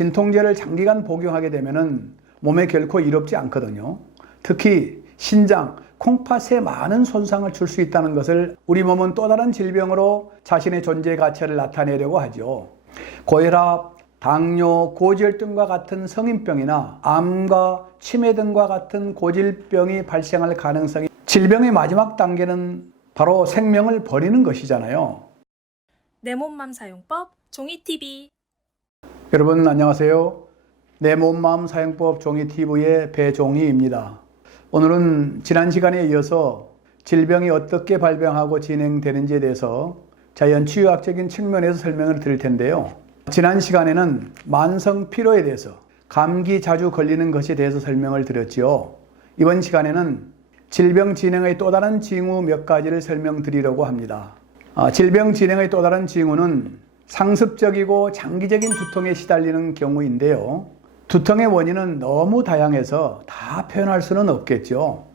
진통제를 장기간 복용하게 되면은 몸에 결코 이롭지 않거든요. 특히 신장, 콩팥에 많은 손상을 줄 수 있다는 것을 우리 몸은 또 다른 질병으로 자신의 존재 가치를 나타내려고 하죠. 고혈압, 당뇨, 고지혈증과 같은 성인병이나 암과 치매 등과 같은 고질병이 발생할 가능성이, 질병의 마지막 단계는 바로 생명을 버리는 것이잖아요. 내 몸맘 사용법 종이TV. 여러분 안녕하세요. 내 몸마음 사용법 종이TV의 배종희입니다. 오늘은 지난 시간에 이어서 질병이 어떻게 발병하고 진행되는지에 대해서 자연치유학적인 측면에서 설명을 드릴 텐데요. 지난 시간에는 만성 피로에 대해서, 감기 자주 걸리는 것에 대해서 설명을 드렸지요. 이번 시간에는 질병 진행의 또 다른 징후 몇 가지를 설명드리려고 합니다. 질병 진행의 또 다른 징후는 상습적이고 장기적인 두통에 시달리는 경우인데요. 두통의 원인은 너무 다양해서 다 표현할 수는 없겠죠.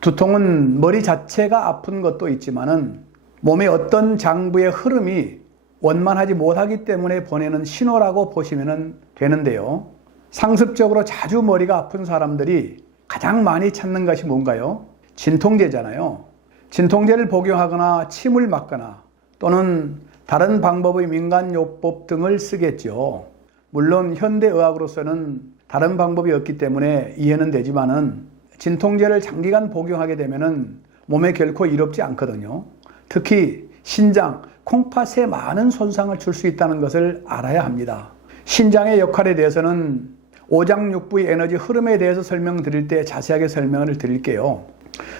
두통은 머리 자체가 아픈 것도 있지만은 몸의 어떤 장부의 흐름이 원만하지 못하기 때문에 보내는 신호라고 보시면 되는데요. 상습적으로 자주 머리가 아픈 사람들이 가장 많이 찾는 것이 뭔가요? 진통제잖아요. 진통제를 복용하거나 침을 맞거나 또는 다른 방법의 민간요법 등을 쓰겠죠. 물론 현대의학으로서는 다른 방법이 없기 때문에 이해는 되지만은 진통제를 장기간 복용하게 되면은 몸에 결코 이롭지 않거든요. 특히 신장, 콩팥에 많은 손상을 줄 수 있다는 것을 알아야 합니다. 신장의 역할에 대해서는 오장육부의 에너지 흐름에 대해서 설명드릴 때 자세하게 설명을 드릴게요.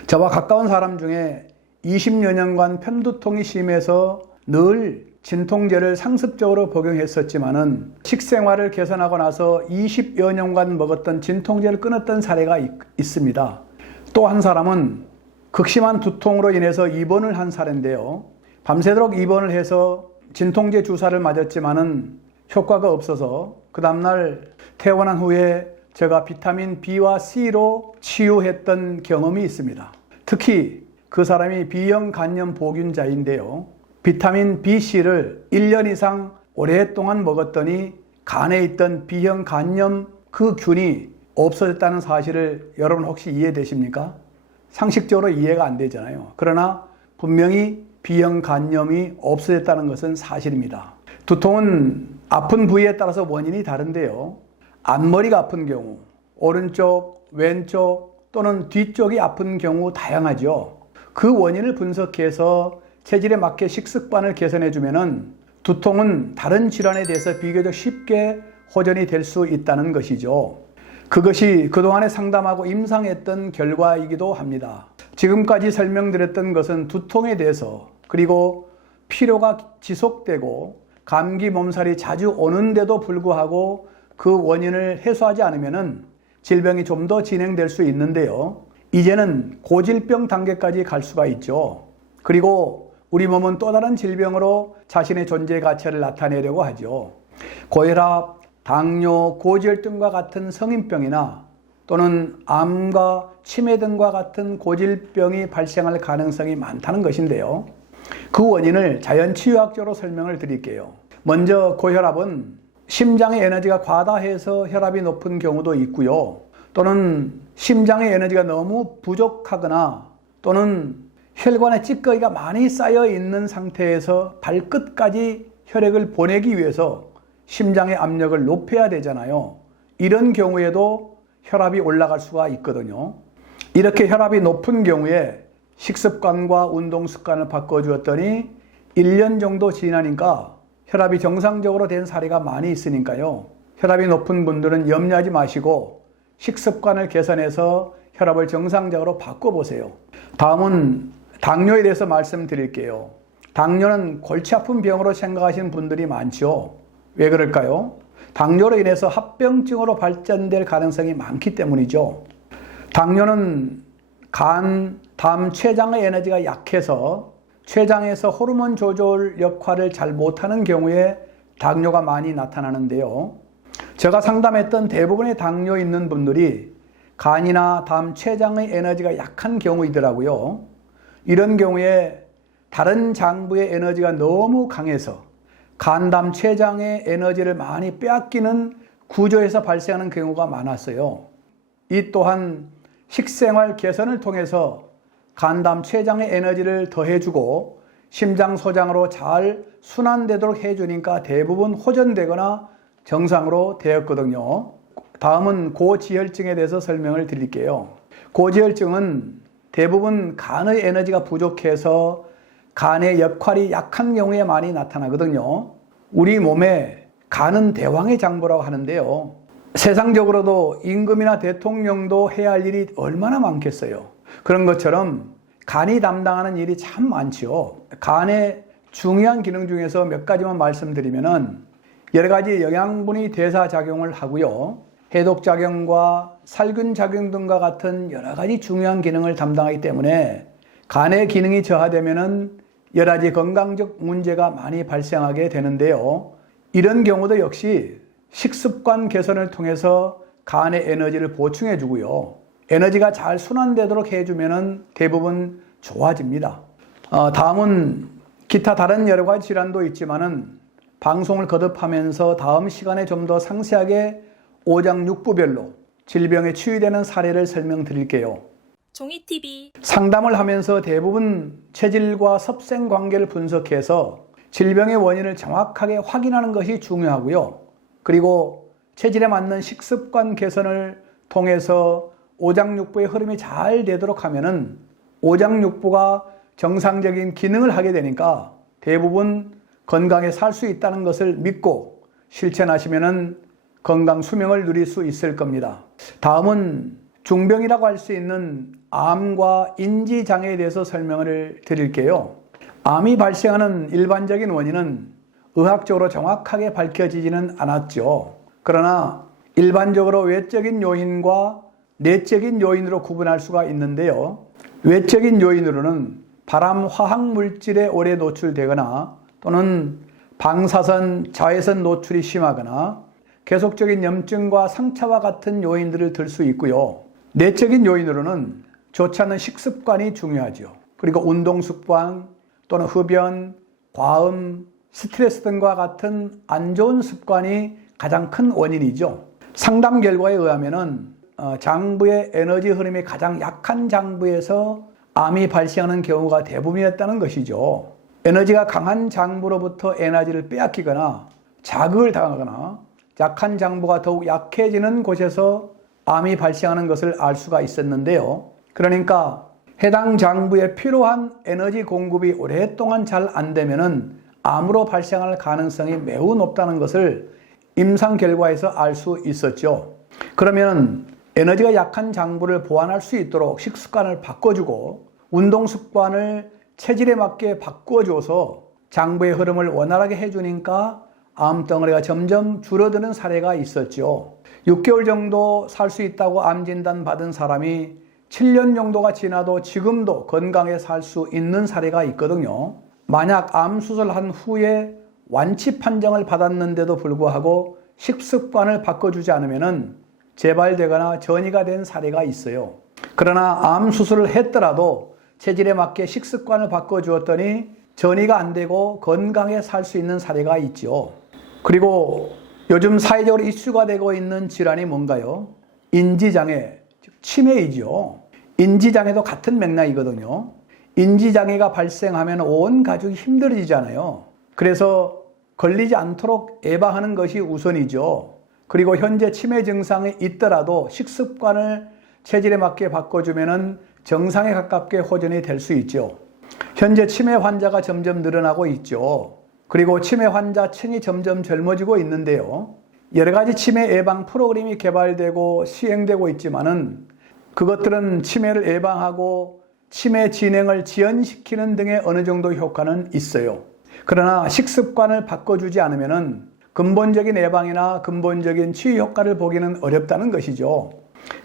저와 가까운 사람 중에 20여 년간 편두통이 심해서 늘 진통제를 상습적으로 복용했었지만은 식생활을 개선하고 나서 20여 년간 먹었던 진통제를 끊었던 사례가 있습니다. 또 한 사람은 극심한 두통으로 인해서 입원을 한 사례인데요. 밤새도록 입원을 해서 진통제 주사를 맞았지만은 효과가 없어서 그 다음날 퇴원한 후에 제가 비타민 B와 C로 치유했던 경험이 있습니다. 특히 그 사람이 B형 간염 보균자인데요. 비타민 B, C를 1년 이상 오랫동안 먹었더니 간에 있던 B형 간염 그 균이 없어졌다는 사실을 여러분 혹시 이해되십니까? 상식적으로 이해가 안 되잖아요. 그러나 분명히 B형 간염이 없어졌다는 것은 사실입니다. 두통은 아픈 부위에 따라서 원인이 다른데요. 앞머리가 아픈 경우, 오른쪽, 왼쪽 또는 뒤쪽이 아픈 경우 다양하죠. 그 원인을 분석해서 체질에 맞게 식습관을 개선해주면은 두통은 다른 질환에 대해서 비교적 쉽게 호전이 될 수 있다는 것이죠. 그것이 그동안에 상담하고 임상했던 결과이기도 합니다. 지금까지 설명드렸던 것은 두통에 대해서, 그리고 피로가 지속되고 감기 몸살이 자주 오는데도 불구하고 그 원인을 해소하지 않으면은 질병이 좀 더 진행될 수 있는데요. 이제는 고질병 단계까지 갈 수가 있죠. 그리고 우리 몸은 또 다른 질병으로 자신의 존재 가치를 나타내려고 하죠. 고혈압, 당뇨, 고지혈증과 같은 성인병이나 또는 암과 치매 등과 같은 고질병이 발생할 가능성이 많다는 것인데요. 그 원인을 자연치유학적으로 설명을 드릴게요. 먼저 고혈압은 심장의 에너지가 과다해서 혈압이 높은 경우도 있고요. 또는 심장의 에너지가 너무 부족하거나 또는 혈관에 찌꺼기가 많이 쌓여 있는 상태에서 발끝까지 혈액을 보내기 위해서 심장의 압력을 높여야 되잖아요. 이런 경우에도 혈압이 올라갈 수가 있거든요. 이렇게 혈압이 높은 경우에 식습관과 운동 습관을 바꿔주었더니 1년 정도 지나니까 혈압이 정상적으로 된 사례가 많이 있으니까요. 혈압이 높은 분들은 염려하지 마시고 식습관을 개선해서 혈압을 정상적으로 바꿔보세요. 다음은 당뇨에 대해서 말씀드릴게요. 당뇨는 골치 아픈 병으로 생각하시는 분들이 많죠. 왜 그럴까요? 당뇨로 인해서 합병증으로 발전될 가능성이 많기 때문이죠. 당뇨는 간, 담, 췌장의 에너지가 약해서 췌장에서 호르몬 조절 역할을 잘 못하는 경우에 당뇨가 많이 나타나는데요. 제가 상담했던 대부분의 당뇨 있는 분들이 간이나 담, 췌장의 에너지가 약한 경우이더라고요. 이런 경우에 다른 장부의 에너지가 너무 강해서 간, 담, 췌장의 에너지를 많이 빼앗기는 구조에서 발생하는 경우가 많았어요. 이 또한 식생활 개선을 통해서 간담 췌장의 에너지를 더해주고 심장 소장으로 잘 순환되도록 해주니까 대부분 호전되거나 정상으로 되었거든요. 다음은 고지혈증에 대해서 설명을 드릴게요. 고지혈증은 대부분 간의 에너지가 부족해서 간의 역할이 약한 경우에 많이 나타나거든요. 우리 몸에 간은 대왕의 장부라고 하는데요. 세상적으로도 임금이나 대통령도 해야 할 일이 얼마나 많겠어요. 그런 것처럼 간이 담당하는 일이 참 많지요. 간의 중요한 기능 중에서 몇 가지만 말씀드리면은 여러 가지 영양분이 대사작용을 하고요. 해독작용과 살균작용 등과 같은 여러 가지 중요한 기능을 담당하기 때문에 간의 기능이 저하되면은 여러 가지 건강적 문제가 많이 발생하게 되는데요. 이런 경우도 역시 식습관 개선을 통해서 간의 에너지를 보충해 주고요. 에너지가 잘 순환되도록 해주면 대부분 좋아집니다. 다음은 기타 다른 여러 가지 질환도 있지만은 방송을 거듭하면서 다음 시간에 좀 더 상세하게 오장육부별로 질병에 치유되는 사례를 설명드릴게요. 종이TV 상담을 하면서 대부분 체질과 섭생 관계를 분석해서 질병의 원인을 정확하게 확인하는 것이 중요하고요. 그리고 체질에 맞는 식습관 개선을 통해서 오장육부의 흐름이 잘 되도록 하면은 오장육부가 정상적인 기능을 하게 되니까 대부분 건강에 살 수 있다는 것을 믿고 실천하시면은 건강 수명을 누릴 수 있을 겁니다. 다음은 중병이라고 할 수 있는 암과 인지장애에 대해서 설명을 드릴게요. 암이 발생하는 일반적인 원인은 의학적으로 정확하게 밝혀지지는 않았죠. 그러나 일반적으로 외적인 요인과 내적인 요인으로 구분할 수가 있는데요. 외적인 요인으로는 발암 화학물질에 오래 노출되거나 또는 방사선, 자외선 노출이 심하거나 계속적인 염증과 상처와 같은 요인들을 들 수 있고요. 내적인 요인으로는 좋지 않은 식습관이 중요하죠. 그리고 운동습관 또는 흡연, 과음, 스트레스 등과 같은 안 좋은 습관이 가장 큰 원인이죠. 상담 결과에 의하면은 장부의 에너지 흐름이 가장 약한 장부에서 암이 발생하는 경우가 대부분이었다는 것이죠. 에너지가 강한 장부로부터 에너지를 빼앗기거나 자극을 당하거나 약한 장부가 더욱 약해지는 곳에서 암이 발생하는 것을 알 수가 있었는데요. 그러니까 해당 장부에 필요한 에너지 공급이 오랫동안 잘 안 되면은 암으로 발생할 가능성이 매우 높다는 것을 임상 결과에서 알 수 있었죠. 그러면 에너지가 약한 장부를 보완할 수 있도록 식습관을 바꿔주고 운동 습관을 체질에 맞게 바꿔줘서 장부의 흐름을 원활하게 해주니까 암덩어리가 점점 줄어드는 사례가 있었죠. 6개월 정도 살 수 있다고 암 진단 받은 사람이 7년 정도가 지나도 지금도 건강에 살 수 있는 사례가 있거든요. 만약 암 수술한 후에 완치 판정을 받았는데도 불구하고 식습관을 바꿔주지 않으면 재발되거나 전이가 된 사례가 있어요. 그러나 암 수술을 했더라도 체질에 맞게 식습관을 바꿔주었더니 전이가 안 되고 건강에 살 수 있는 사례가 있죠. 그리고 요즘 사회적으로 이슈가 되고 있는 질환이 뭔가요? 인지장애, 즉 치매이죠. 인지장애도 같은 맥락이거든요. 인지장애가 발생하면 온 가족이 힘들어지잖아요. 그래서 걸리지 않도록 예방하는 것이 우선이죠. 그리고 현재 치매 증상이 있더라도 식습관을 체질에 맞게 바꿔주면 정상에 가깝게 호전이 될 수 있죠. 현재 치매 환자가 점점 늘어나고 있죠. 그리고 치매 환자층이 점점 젊어지고 있는데요. 여러 가지 치매 예방 프로그램이 개발되고 시행되고 있지만은 그것들은 치매를 예방하고 치매 진행을 지연시키는 등의 어느 정도 효과는 있어요. 그러나 식습관을 바꿔주지 않으면은 근본적인 예방이나 근본적인 치유 효과를 보기는 어렵다는 것이죠.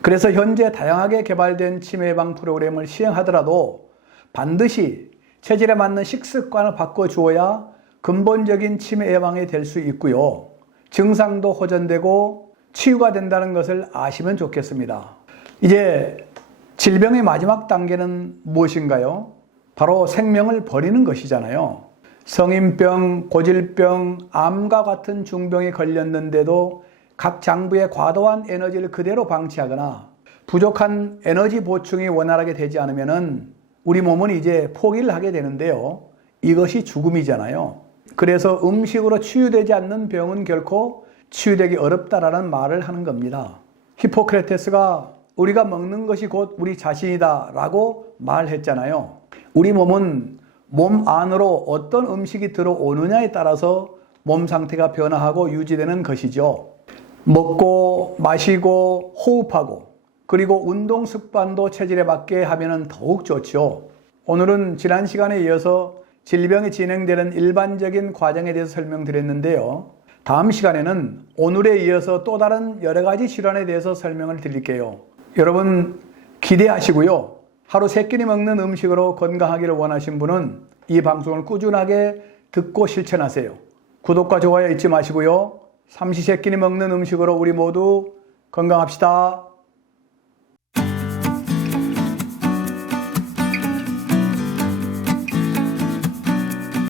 그래서 현재 다양하게 개발된 치매 예방 프로그램을 시행하더라도 반드시 체질에 맞는 식습관을 바꿔주어야 근본적인 치매 예방이 될 수 있고요. 증상도 호전되고 치유가 된다는 것을 아시면 좋겠습니다. 이제 질병의 마지막 단계는 무엇인가요? 바로 생명을 버리는 것이잖아요. 성인병, 고질병, 암과 같은 중병에 걸렸는데도 각 장부의 과도한 에너지를 그대로 방치하거나 부족한 에너지 보충이 원활하게 되지 않으면 우리 몸은 이제 포기를 하게 되는데요. 이것이 죽음이잖아요. 그래서 음식으로 치유되지 않는 병은 결코 치유되기 어렵다라는 말을 하는 겁니다. 히포크라테스가 우리가 먹는 것이 곧 우리 자신이다 라고 말했잖아요. 우리 몸은 몸 안으로 어떤 음식이 들어오느냐에 따라서 몸 상태가 변화하고 유지되는 것이죠. 먹고 마시고 호흡하고 그리고 운동 습관도 체질에 맞게 하면 더욱 좋죠. 오늘은 지난 시간에 이어서 질병이 진행되는 일반적인 과정에 대해서 설명드렸는데요. 다음 시간에는 오늘에 이어서 또 다른 여러 가지 질환에 대해서 설명을 드릴게요. 여러분 기대하시고요. 하루 3끼니 먹는 음식으로 건강하기를 원하신 분은 이 방송을 꾸준하게 듣고 실천하세요. 구독과 좋아요 잊지 마시고요. 삼시세끼니 먹는 음식으로 우리 모두 건강합시다.